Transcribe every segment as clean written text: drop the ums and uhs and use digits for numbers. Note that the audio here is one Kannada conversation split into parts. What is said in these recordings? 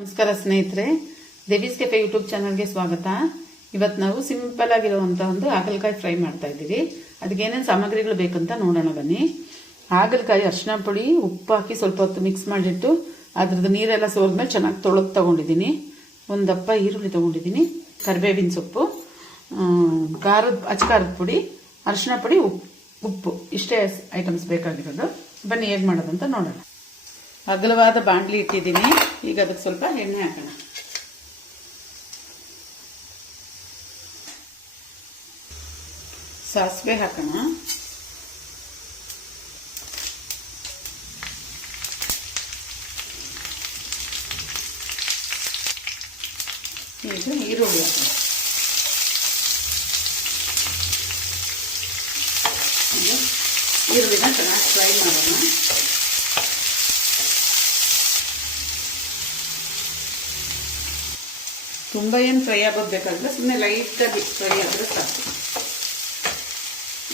ನಮಸ್ಕಾರ ಸ್ನೇಹಿತರೆ, ದೇವೀಸ್ ಕೆಫೆ ಯೂಟ್ಯೂಬ್ ಚಾನಲ್ಗೆ ಸ್ವಾಗತ. ಇವತ್ತು ನಾವು ಸಿಂಪಲ್ ಆಗಿರುವಂತಹ ಒಂದು ಹಾಗಲಕಾಯಿ ಫ್ರೈ ಮಾಡ್ತಾ ಇದ್ದೀವಿ. ಅದಕ್ಕೆ ಏನೇನು ಸಾಮಗ್ರಿಗಳು ಬೇಕಂತ ನೋಡೋಣ ಬನ್ನಿ. ಹಾಗಲಕಾಯಿ ಅರಿಶಿನ ಪುಡಿ, ಉಪ್ಪು ಹಾಕಿ ಸ್ವಲ್ಪ ಹೊತ್ತು ಮಿಕ್ಸ್ ಮಾಡಿಟ್ಟು ಅದ್ರದ್ದು ನೀರೆಲ್ಲ ಸೋರ್ದ್ಮೇಲೆ ಚೆನ್ನಾಗಿ ತೊಳೆದು ತಗೊಂಡಿದ್ದೀನಿ. ಒಂದು ದಪ್ಪ ಈರುಳ್ಳಿ ತಗೊಂಡಿದ್ದೀನಿ, ಕರಿಬೇವಿನ ಸೊಪ್ಪು, ಅಚ್ಚಕಾರದ ಪುಡಿ, ಅರಿಶಿನ ಪುಡಿ, ಉಪ್ಪು ಇಷ್ಟೇ ಐಟಮ್ಸ್ ಬೇಕಾಗಿರೋದು. ಬನ್ನಿ ಹೇಗೆ ಮಾಡೋದಂತ ನೋಡೋಣ. ಅಗಲವಾದ ಬಾಣಲಿ ಇಟ್ಟಿದ್ದೀನಿ. ಈಗ ಅದಕ್ಕೆ ಸ್ವಲ್ಪ ಎಣ್ಣೆ ಹಾಕೋಣ. ಸಾಸಿವೆ ಹಾಕೋಣ. ಈಗ ಈರುಳ್ಳಿ ಹಾಕೋಣ. ಈರುಳ್ಳಿನ ಚೆನ್ನಾಗಿ ಫ್ರೈ ಮಾಡೋಣ. ತುಂಬ ಏನು ಫ್ರೈ ಆಗೋದು ಬೇಕಾಗಿಲ್ಲ, ಸುಮ್ಮನೆ ಲೈಟಾಗಿ ಫ್ರೈ ಆದರೆ ಸಾಕು.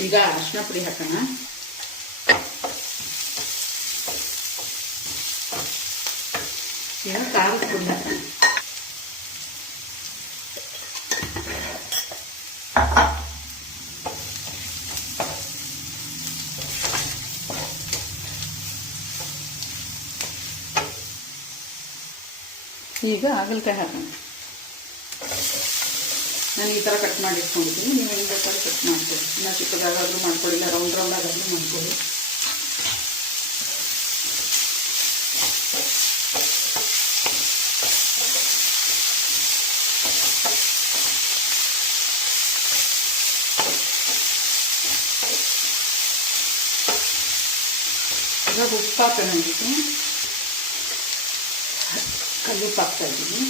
ಈಗ ಅರಿಶಿನ ಪುಡಿ ಹಾಕೋಣ. ಈಗ ಖಾರದ ಪುಡಿ ಹಾಕೋಣ. ಈಗ ಹಾಗಲಕಾಯಿ ಹಾಕೋಣ. ನಾನು ಈ ಥರ ಕಟ್ ಮಾಡಿ ಇಟ್ಕೊಂಡಿದ್ದೀನಿ. ನೀವು ಹೆಂಗೆ ಬೇಕಾದ್ರೂ ಕಟ್ ಮಾಡ್ಕೊಳ್ಳಿ. ಇನ್ನು ಚಿಕ್ಕದಾಗಾದರೂ ಮಾಡ್ಕೊಳ್ಳಿ, ಇಲ್ಲ ರೌಂಡ್ ಆಗಾದರೂ ಮಾಡ್ಕೊಳ್ಳಿ. ಇವಾಗ ಉಪ್ಪು ಹಾಕೋಣ. ಕಲ್ಲುಪ್ಪು ಹಾಕ್ತಾ ಇದ್ದೀನಿ.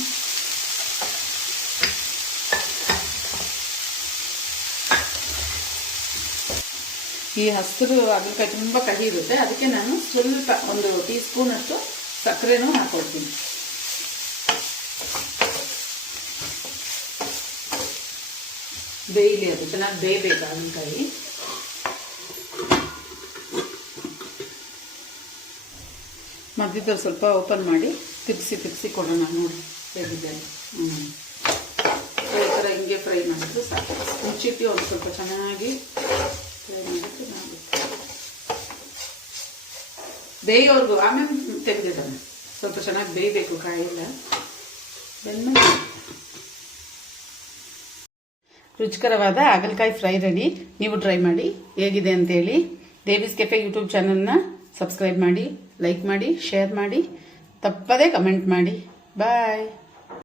ಈ ಹಸಿರು ಹಾಗಲಕಾಯಿ ತುಂಬ ಕಹಿ ಇರುತ್ತೆ, ಅದಕ್ಕೆ ನಾನು ಸ್ವಲ್ಪ ಒಂದು ಟೀ ಸ್ಪೂನ್ ಅಷ್ಟು ಸಕ್ಕರೆನೂ ಹಾಕೊಳ್ತೀನಿ. ಬೇಯಲಿ, ಅದು ಚೆನ್ನಾಗಿ ಬೇಯಬೇಕು ಹಾಗಲಕಾಯಿ. ಮಧ್ಯದಲ್ಲಿ ಸ್ವಲ್ಪ ಓಪನ್ ಮಾಡಿ ತಿರ್ಗಿಸಿ ಕೊಡೋಣ. ನೋಡಿ ಹೇಗಿದೆ. ಈ ಥರ ಹಿಂಗೆ ಫ್ರೈ ಮಾಡಿದ್ರೆ ಸಾಕು. ಮುಚ್ಚಿಟ್ಟು ಒಂದು ಸ್ವಲ್ಪ ಚೆನ್ನಾಗಿ ಫ್ರೈ ಮಾಡಿಟ್ಟು ಬೇಯೋರ್ಗು ಆಮೇಲೆ ತೆಗೆದಿಡೋಣ. ಸ್ವಲ್ಪ ಚೆನ್ನಾಗಿ ಬೇಯಬೇಕು ಕಾಯಿಲ್ಲ. ಬೆಂದ್ಮೇಲೆ ರುಚಿಕರವಾದ ಹಾಗಲಕಾಯಿ ಫ್ರೈ ರೆಡಿ. ನೀವು ಟ್ರೈ ಮಾಡಿ ಹೇಗಿದೆ ಅಂತೇಳಿ. ದೇವೀಸ್ ಕೆಫೆ ಯೂಟ್ಯೂಬ್ ಚಾನಲ್ನ ಸಬ್ಸ್ಕ್ರೈಬ್ ಮಾಡಿ, ಲೈಕ್ ಮಾಡಿ, ಶೇರ್ ಮಾಡಿ, ತಪ್ಪದೇ ಕಮೆಂಟ್ ಮಾಡಿ. ಬಾಯ್.